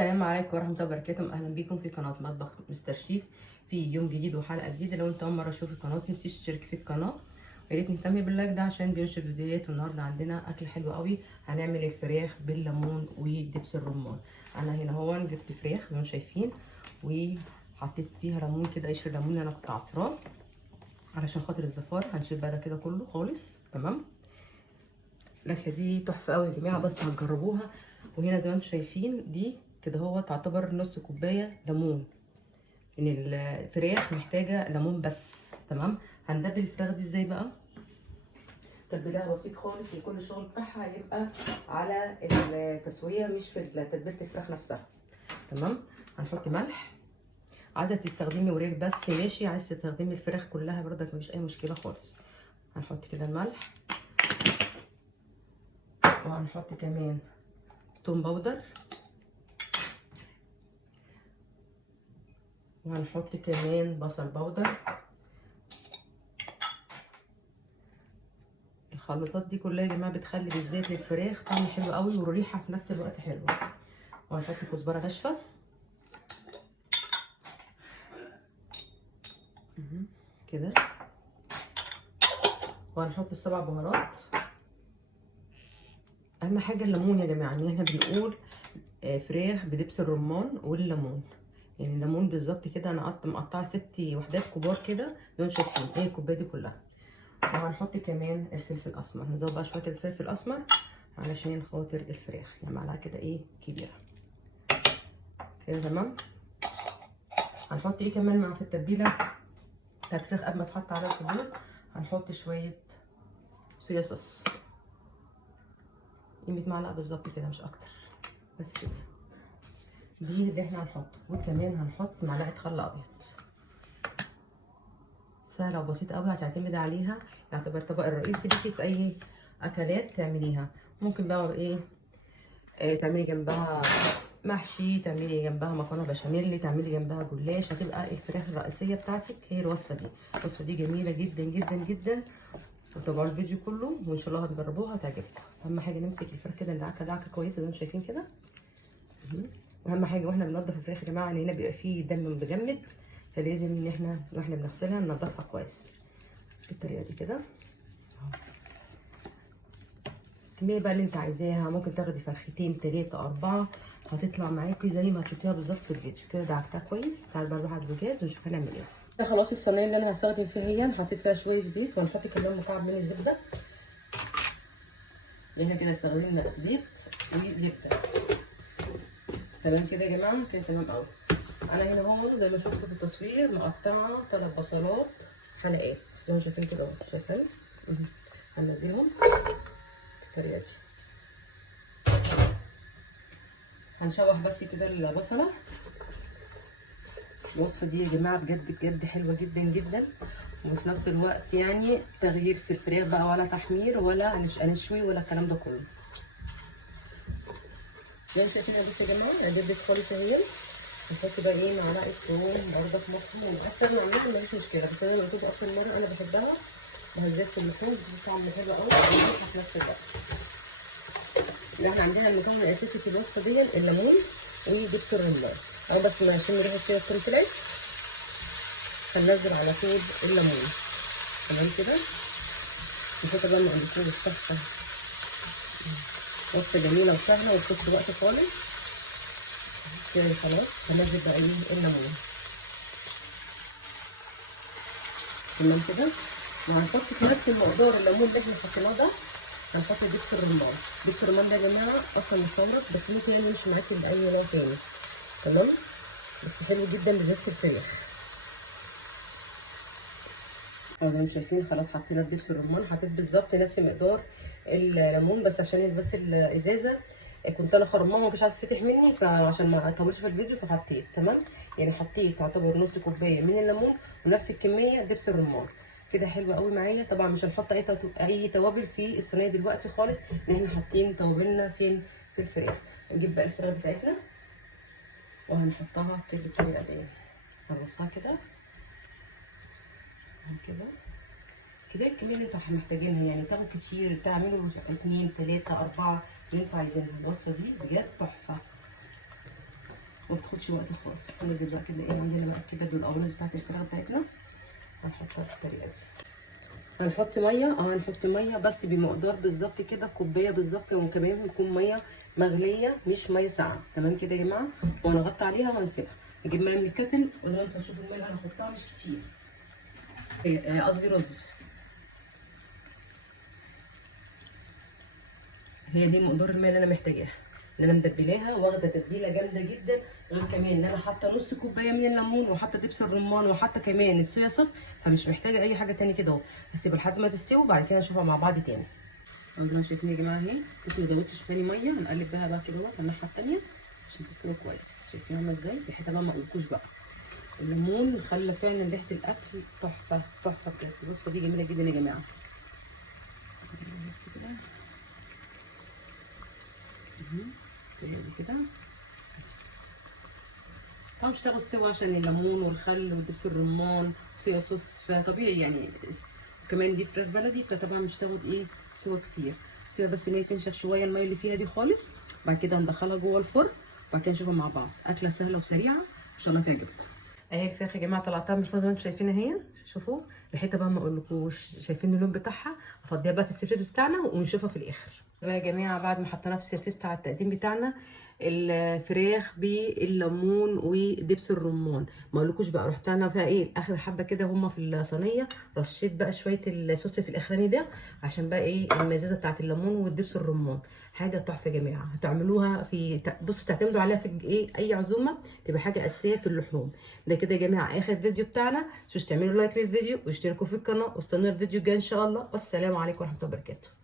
السلام عليكم ورحمة الله وبركاته. أهلا بيكم في قناة مطبخ مستر شيف في يوم جديد وحلقة جديدة. لو أنت أول مرة تشوف القناة متنسيش تشترك في القناة، يا ريت نهتم باللايك ده عشان بينشر فيديوهات. والنهاردة عندنا أكل حلو قوي، هنعمل الفراخ بالليمون ودبس الرمان. أنا هنا هو جبت فراخ زي ما شايفين وحطيت فيها ليمون كده، قشر الليمون اللي أنا كنت عصراه علشان خاطر الزفار. هنشيل بقى ده كده كله خالص. تمام، الاكله دي تحفه قوي يا جماعه، بس هتجربوها. وهنا زي ما انتم شايفين دي كده هو تعتبر نص كوبايه ليمون، ان الفراخ محتاجه ليمون بس. تمام، هندبل الفراخ دي ازاي بقى؟ تتبيلها بسيط خالص، وكل الشغل بتاعها هيبقى على التسويه مش في تتبيله الفراخ نفسها. تمام، هنحط ملح. عايزه تستخدمي وريك بس ماشي، عايزه تستخدمي الفراخ كلها برضك مفيش اي مشكله خالص. هنحط كده الملح، وهنحط كمان توم باودر، وهنحط كمان بصل باودر. الخلطات دي كلها يا جماعه بتخلي بالذات للفراخ طعم حلو قوي والريحه في نفس الوقت حلوه. وهنحط كزبره ناشفه كده، وهنحط السبع بهارات. اهم حاجه الليمون يا جماعه، ان احنا بنقول فراخ بدبس الرمان والليمون. يعني الليمون بالظبط كده انا مقطعه 6 وحدات كبار كده، دول شايفين ايه الكوبايه دي كلها. وهنحط كمان الفلفل الاسمر، هنزود بقى شويه الفلفل الاسمر علشان خاطر الفراخ، يعني معلقه كده ايه كبيره كده. تمام، هنحط ايه كمان مع في التتبيله بتاعت الفراخ قبل ما تحط على البوتاجاز؟ هنحط شويه صويا صوص، قيمه معلقه بالظبط كده مش اكتر، بس كده. دي اللي احنا هنحطه. وكمان هنحط معلقه خل ابيض. سهله وبسيطه قوي، هتعتمد عليها يعتبر الطبق الرئيسي ليكي في اي اكلات تعمليها. ممكن بقى ايه تعملي جنبها محشي، تعملي جنبها مكرونه بشاميل، تعملي جنبها جلاش. هتبقى الفراخ الرئيسيه بتاعتك هي الوصفه دي. الوصفه دي جميله جدا جدا جدا، وتابعوا الفيديو كله وان شاء الله هتجربوها هتعجبكم. اهم حاجه نمسك الفراخ كده ندعكه دعكه كويسه زي ما انتم شايفين كده. واهم حاجه واحنا بننضف الفراخ يا جماعه، ان هنا بيبقى فيه دم متجمد، فلازم ان احنا واحنا بنغسلها ننضفها كويس بالطريقه دي كده. الكميه بقى اللي انت عايزاها، ممكن تاخدي فرختين 3 4، هتطلع معاكي زي ما هتشوفيها بالظبط في الفيديو كده. دعكتها كويس. تعالى بقى نروح على البوتاجاز ونشوف هنعمل ايه. ده خلاص الصينيه اللي انا هستخدم فيها هي حطيت فيها شويه زيت، وهنحط كمان مكعب من الزبده. هنا كده استخدمنا زيت وزبده. تمام كده يا جماعه، كده تمام قوي. انا هنا اهو زي ما شفتوا في التصوير مقطعه 3 بصلات حلقات زي ما شايفين كده اهو، شايفين؟ هننزلهم بالطريقه دي. هنشوح بس كده البصله. الوصفه دي يا جماعه بجد بجد حلوه جدا جدا، وفي نفس الوقت يعني تغيير في الفراخ بقى، ولا تحمير ولا هنشوي ولا الكلام ده كله. زي ما شايفين بصوا يا جماعه انا جبت خالص اهي. نحط بقى ايه معلقه ثوم برضك مفروم. اصلا نعملها مفيش مشكله، بس انا لما تبقى اكتر مره انا بحبها بهزات في اللحوم، بتدي طعم حلو قوي في نفس الوقت. احنا عندنا المكون الاساسي في الوصفه دي الليمون ودبس الرمان، او بس ما عشان نروح شويه الفلفل هننزل على طول الليمون. تمام كده، نحط بقى مع الفول الصفة. وصفه جميله وسهله ومبتاخدش وقت خالص كده. خلاص هننزل بقى ايه الليمون. تمام كده، وهنحط في نفس المقدار الليمون اللي احنا حطيناه ده هنحط دبس الرمان. دبس الرمان ده يا جماعه اصلا مستورد، بس ممكن يمشي معاكي باي نوع تاني. تمام، بس حلو جدا بالذات في الفراخ. زي ما شايفين خلاص حطينا دبس الرمان، حطيت بالظبط نفس مقدار الليمون، بس عشان بس الازازه كنت انا خرماها ومش عايزه تفتح مني، فعشان ما اطولش في الفيديو فحطيت. تمام، يعني حطيت يعتبر نص كوبايه من الليمون ونفس الكميه دبس الرمان. كده حلوه قوي معايا. طبعا مش هنحط اي توابل في الصينيه دلوقتي خالص، لان احنا حاطين توابلنا فين؟ في الفراخ. نجيب بقى الفراخ بتاعتنا وهنحطها كده بالطريقه دي. هنرصها كده كده كده الكميه اللي انتوا محتاجينها، يعني تاخدوا كتير تعملوا 2 3 4 اللي انتوا عايزينها. الوصفه دي بجد تحفه. وما بتاخدش وقت خالص. ننزل بقى كده ايه عندنا بقى الكبد والقوانص بتاعت الفراخ بتاعتنا، هنحطها بالطريقه دي. هنحط ميه، هنحط ميه بس بمقدار بالظبط كده، كوبايه بالظبط، وكمان يكون ميه مغليه مش ميه ساقعه. تمام كده يا جماعه. وهنغطي عليها وهنسيبها. نجيب ميه من الكتل، وزي ما انتم هتشوفوا الميه اللي هنحطها مش كتير، قصدي رز. هي دي مقدار الميه اللي انا محتاجاها، اللي انا متبلاها واخده تتبيله جامده جدا. غير كمان ان انا حاطه نص كوبايه من الليمون، وحاطه دبس الرمان، وحاطه كمان الصويا صوص، فمش محتاجه اي حاجه تاني كده اهو. هسيبها لحد ما تستوي وبعد كده نشوفها مع بعض تاني. زي ما شايفين يا جماعه اهي، كنت ما زودتش تاني ميه. هنقلب بها بقى كده اهوت الناحيه التانيه عشان تستوي كويس. شايفين عامله ازاي؟ ريحتها بقى ما اقولكوش بقى. الليمون خلى فعلا ريحه الاكل تحفه تحفه بجد. الوصفه دي جميله جدا يا جماعه. بس كده كده طبعا مش هتاخد سوا عشان الليمون والخل ودبس الرمان وصويا صوص، فطبيعي يعني. كمان دي فراخ بلدي، فطبعا مش هتاخد ايه سوا كتير. سيبها بس ان هي تنشف شويه الميه اللي فيها دي خالص، بعد كده هندخلها جوه الفرن، وبعد كده نشوفها مع بعض. اكله سهله وسريعه ان شاء الله تعجبكم. اهي الفراخ يا جماعه طلعتها من الفرن زي ما انتم شايفينها اهي. شوفوا ريحتها بقى ما اقولكوش. شايفين اللون بتاعها؟ هفضيها بقى في السيرفيس بتاعنا ونشوفها في الاخر. بقى يا جماعه بعد ما حطيناها في السيرفيس بتاع التقديم بتاعنا، الفراخ بالليمون ودبس الرمان، ما اقولكوش بقى. رحت انا بقى ايه اخر حبه كده هما في الصينيه، رشيت بقى شويه الصوص في الاخراني ده عشان بقى ايه المزازه بتاعت الليمون والدبس الرمان. حاجه تحفه يا جماعه. هتعملوها في بصوا تعتمدوا عليها في ايه اي عزومه، تبقى حاجه اساسيه في اللحوم. ده كده يا جماعه اخر فيديو بتاعنا. مش تعملوا لايك للفيديو واشتركوا في القناه، واستنوا الفيديو الجاي ان شاء الله. والسلام عليكم ورحمه الله وبركاته.